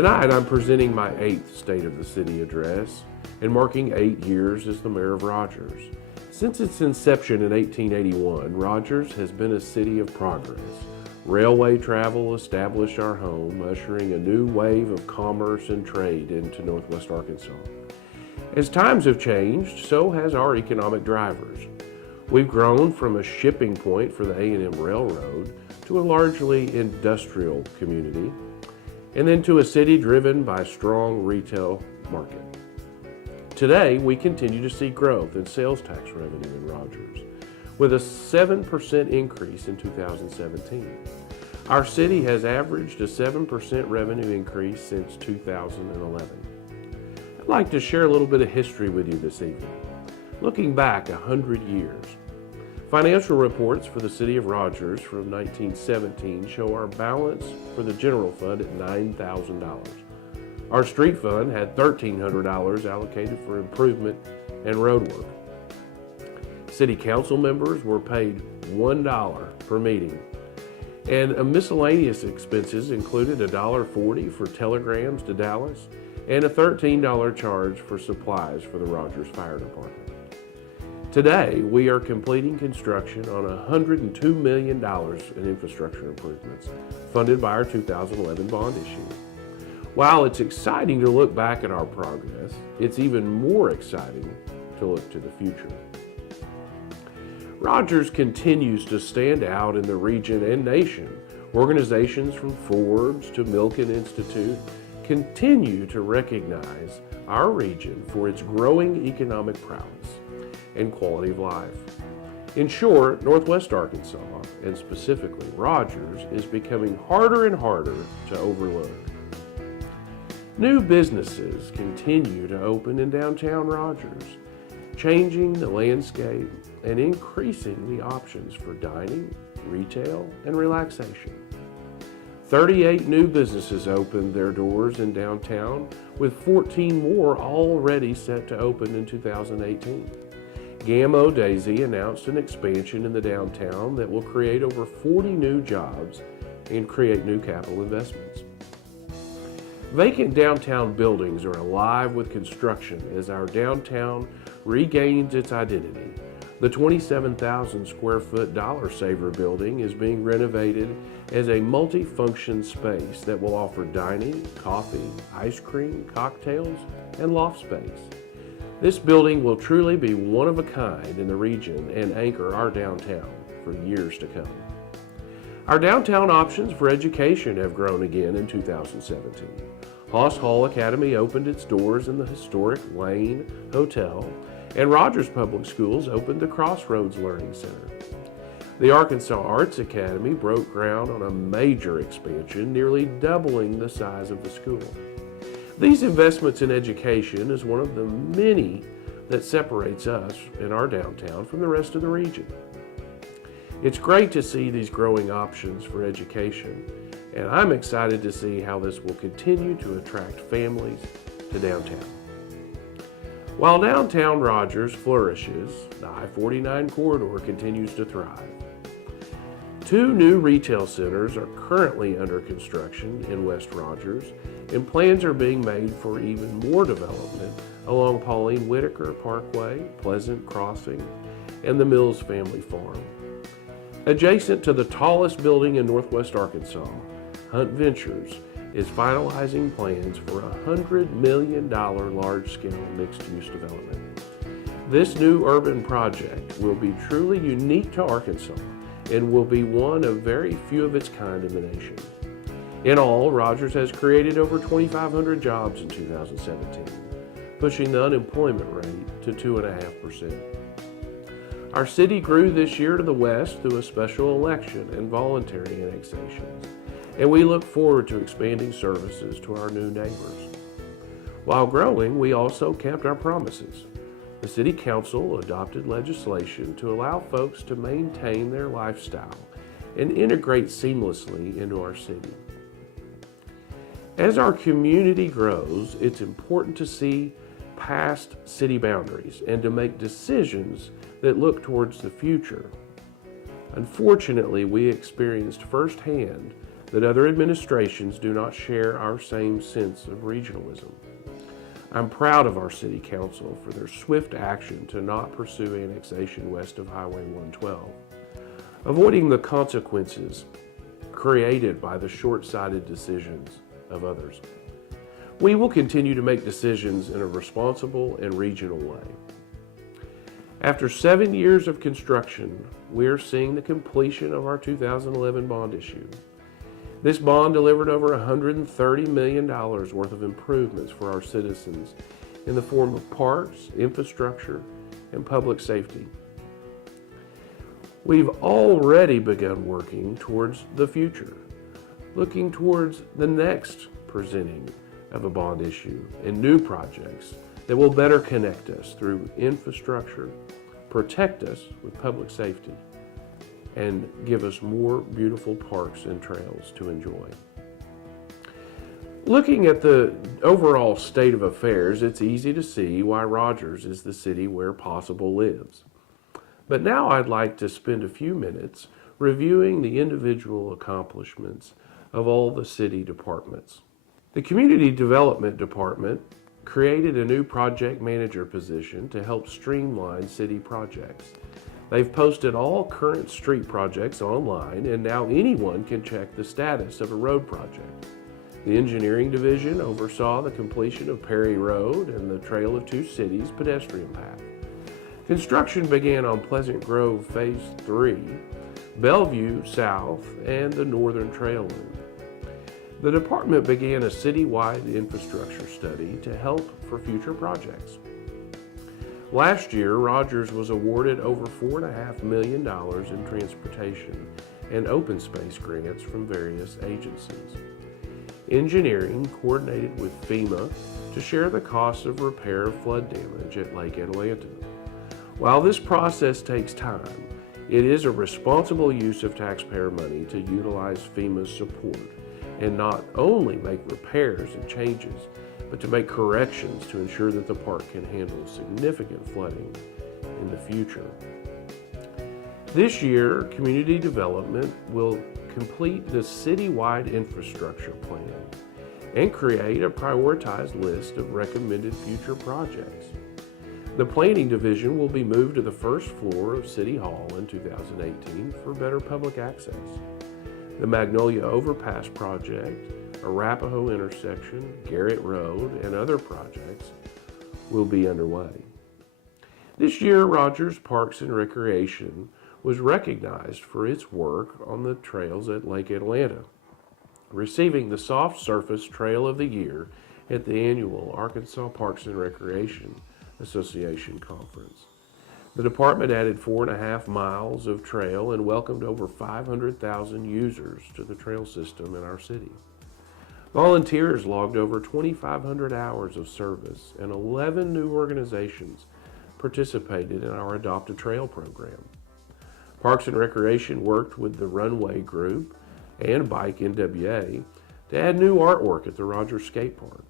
Tonight I'm presenting my 8th State of the City address and marking 8 years as the mayor of Rogers. Since its inception in 1881, Rogers has been a city of progress. Railway travel established our home, ushering a new wave of commerce and trade into Northwest Arkansas. As times have changed, so has our economic drivers. We've grown from a shipping point for the A&M Railroad to a largely industrial community, and then to a city driven by a strong retail market. Today, we continue to see growth in sales tax revenue in Rogers, with a 7% increase in 2017. Our city has averaged a 7% revenue increase since 2011. I'd like to share a little bit of history with you this evening. Looking back 100 years, financial reports for the City of Rogers from 1917 show our balance for the general fund at $9,000. Our street fund had $1,300 allocated for improvement and road work. City council members were paid $1 per meeting, and miscellaneous expenses included $1.40 for telegrams to Dallas and a $13 charge for supplies for the Rogers Fire Department. Today, we are completing construction on $102 million in infrastructure improvements funded by our 2011 bond issue. While it's exciting to look back at our progress, it's even more exciting to look to the future. Rogers continues to stand out in the region and nation. Organizations from Forbes to Milken Institute continue to recognize our region for its growing economic prowess and quality of life. In short, Northwest Arkansas, and specifically Rogers, is becoming harder and harder to overlook. New businesses continue to open in downtown Rogers, changing the landscape and increasing the options for dining, retail, and relaxation. 38 new businesses opened their doors in downtown, with 14 more already set to open in 2018. Gamo Daisy announced an expansion in the downtown that will create over 40 new jobs and create new capital investments. Vacant downtown buildings are alive with construction as our downtown regains its identity. The 27,000 square foot Dollar Saver building is being renovated as a multi-function space that will offer dining, coffee, ice cream, cocktails, and loft space. This building will truly be one of a kind in the region and anchor our downtown for years to come. Our downtown options for education have grown again in 2017. Haas Hall Academy opened its doors in the historic Lane Hotel, and Rogers Public Schools opened the Crossroads Learning Center. The Arkansas Arts Academy broke ground on a major expansion, nearly doubling the size of the school. These investments in education is one of the many that separates us in our downtown from the rest of the region. It's great to see these growing options for education, and I'm excited to see how this will continue to attract families to downtown. While downtown Rogers flourishes, the I-49 corridor continues to thrive. 2 new retail centers are currently under construction in West Rogers, and plans are being made for even more development along Pauline Whitaker Parkway, Pleasant Crossing, and the Mills Family Farm. Adjacent to the tallest building in Northwest Arkansas, Hunt Ventures is finalizing plans for a $100 million large-scale mixed-use development. This new urban project will be truly unique to Arkansas and will be one of very few of its kind in the nation. In all, Rogers has created over 2,500 jobs in 2017, pushing the unemployment rate to 2.5%. Our city grew this year to the west through a special election and voluntary annexations, and we look forward to expanding services to our new neighbors. While growing, we also kept our promises. The City Council adopted legislation to allow folks to maintain their lifestyle and integrate seamlessly into our city. As our community grows, it's important to see past city boundaries and to make decisions that look towards the future. Unfortunately, we experienced firsthand that other administrations do not share our same sense of regionalism. I'm proud of our City Council for their swift action to not pursue annexation west of Highway 112, avoiding the consequences created by the short-sighted decisions of others. We will continue to make decisions in a responsible and regional way. After 7 years of construction, we are seeing the completion of our 2011 bond issue. This bond delivered over $130 million worth of improvements for our citizens in the form of parks, infrastructure, and public safety. We've already begun working towards the future, looking towards the next presenting of a bond issue and new projects that will better connect us through infrastructure, protect us with public safety, and give us more beautiful parks and trails to enjoy. Looking at the overall state of affairs, it's easy to see why Rogers is the city where possible lives. But now I'd like to spend a few minutes reviewing the individual accomplishments of all the city departments. The Community Development Department created a new project manager position to help streamline city projects. They've posted all current street projects online, and now anyone can check the status of a road project. The Engineering Division oversaw the completion of Perry Road and the Trail of Two Cities pedestrian path. Construction began on Pleasant Grove Phase 3, Bellevue South, and the Northern Trail Loop. The department began a citywide infrastructure study to help for future projects. Last year, Rogers was awarded over $4.5 million in transportation and open space grants from various agencies. Engineering coordinated with FEMA to share the costs of repair of flood damage at Lake Atlanta. While this process takes time, it is a responsible use of taxpayer money to utilize FEMA's support and not only make repairs and changes, but to make corrections to ensure that the park can handle significant flooding in the future. This year, Community Development will complete the citywide infrastructure plan and create a prioritized list of recommended future projects. The Planning Division will be moved to the first floor of City Hall in 2018 for better public access. The Magnolia Overpass Project, Arapahoe Intersection, Garrett Road, and other projects will be underway. This year, Rogers Parks and Recreation was recognized for its work on the trails at Lake Atlanta, receiving the Soft Surface Trail of the Year at the annual Arkansas Parks and Recreation Association Conference. The department added 4.5 miles of trail and welcomed over 500,000 users to the trail system in our city. Volunteers logged over 2,500 hours of service, and 11 new organizations participated in our Adopt a Trail program. Parks and Recreation worked with the Runway Group and Bike NWA to add new artwork at the Rogers Skate Park.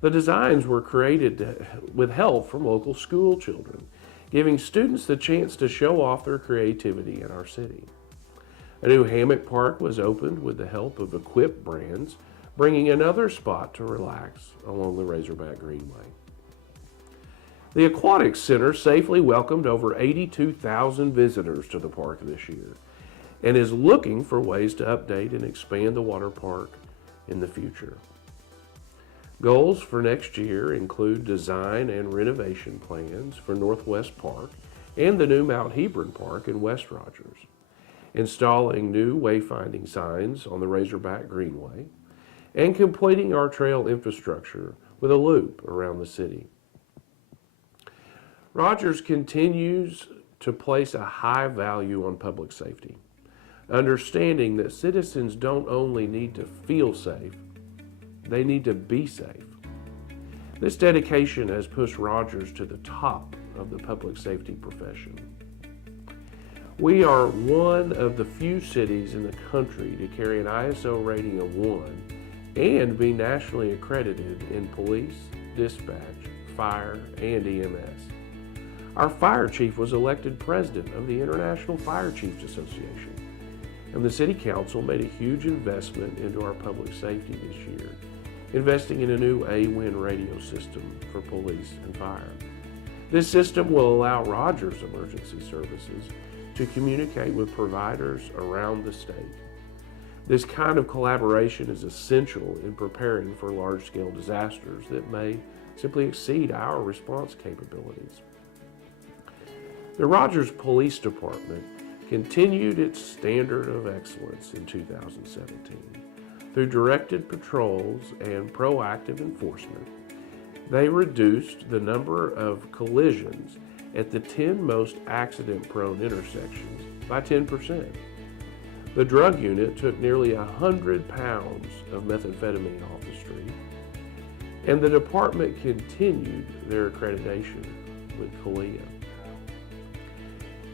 The designs were created with help from local school children, giving students the chance to show off their creativity in our city. A new hammock park was opened with the help of Equip Brands, bringing another spot to relax along the Razorback Greenway. The Aquatics Center safely welcomed over 82,000 visitors to the park this year and is looking for ways to update and expand the water park in the future. Goals for next year include design and renovation plans for Northwest Park and the new Mount Hebron Park in West Rogers, installing new wayfinding signs on the Razorback Greenway, and completing our trail infrastructure with a loop around the city. Rogers continues to place a high value on public safety, understanding that citizens don't only need to feel safe, they need to be safe. This dedication has pushed Rogers to the top of the public safety profession. We are one of the few cities in the country to carry an ISO rating of 1 and be nationally accredited in police, dispatch, fire, and EMS. Our fire chief was elected president of the International Fire Chiefs Association, And the City Council made a huge investment into our public safety this year, investing in a new AWIN radio system for police and fire. This system will allow Rogers Emergency Services to communicate with providers around the state. This kind of collaboration is essential in preparing for large-scale disasters that may simply exceed our response capabilities. The Rogers Police Department continued its standard of excellence in 2017. Through directed patrols and proactive enforcement, they reduced the number of collisions at the 10 most accident-prone intersections by 10%. The drug unit took nearly 100 pounds of methamphetamine off the street, and the department continued their accreditation with CALEA.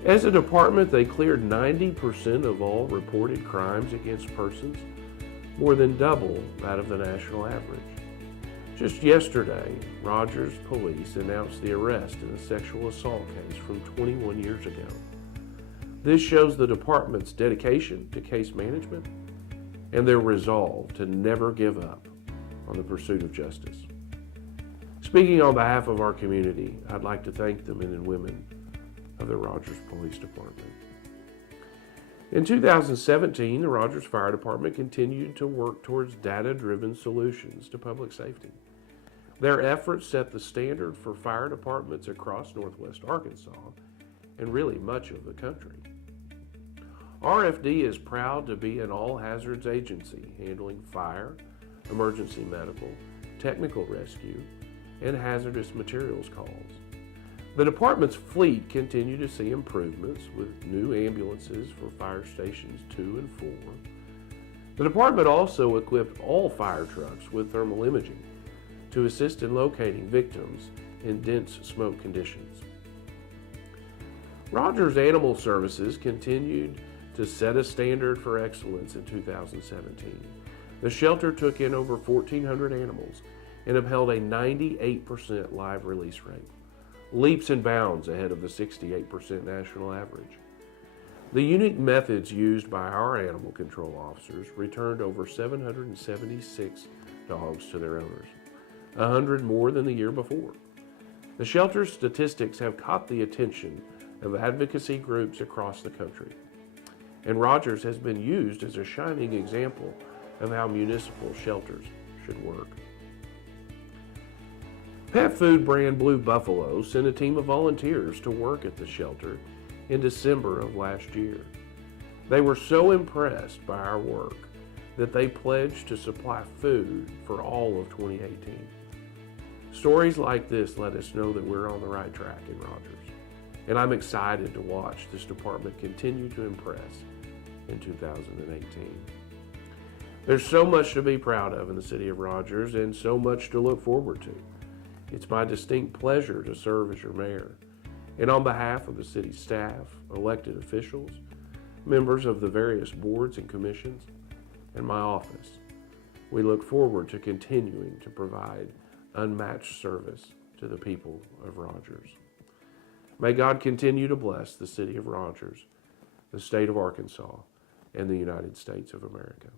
As a department, they cleared 90% of all reported crimes against persons, more than double that of the national average. Just yesterday, Rogers Police announced the arrest in a sexual assault case from 21 years ago. This shows the department's dedication to case management and their resolve to never give up on the pursuit of justice. Speaking on behalf of our community, I'd like to thank the men and women of the Rogers Police Department. In 2017, the Rogers Fire Department continued to work towards data-driven solutions to public safety. Their efforts set the standard for fire departments across Northwest Arkansas and really much of the country. RFD is proud to be an all-hazards agency handling fire, emergency medical, technical rescue, and hazardous materials calls. The department's fleet continued to see improvements with new ambulances for fire stations 2 and 4. The department also equipped all fire trucks with thermal imaging to assist in locating victims in dense smoke conditions. Rogers Animal Services continued to set a standard for excellence in 2017. The shelter took in over 1,400 animals and upheld a 98% live release rate, leaps and bounds ahead of the 68% national average. The unique methods used by our animal control officers returned over 776 dogs to their owners, 100 more than the year before. The shelter's statistics have caught the attention of advocacy groups across the country, and Rogers has been used as a shining example of how municipal shelters should work. Pet food brand Blue Buffalo sent a team of volunteers to work at the shelter in December of last year. They were so impressed by our work that they pledged to supply food for all of 2018. Stories like this let us know that we're on the right track in Rogers, and I'm excited to watch this department continue to impress in 2018. There's so much to be proud of in the city of Rogers and so much to look forward to. It's my distinct pleasure to serve as your mayor, and on behalf of the city staff, elected officials, members of the various boards and commissions, and my office, we look forward to continuing to provide unmatched service to the people of Rogers. May God continue to bless the city of Rogers, the state of Arkansas, and the United States of America.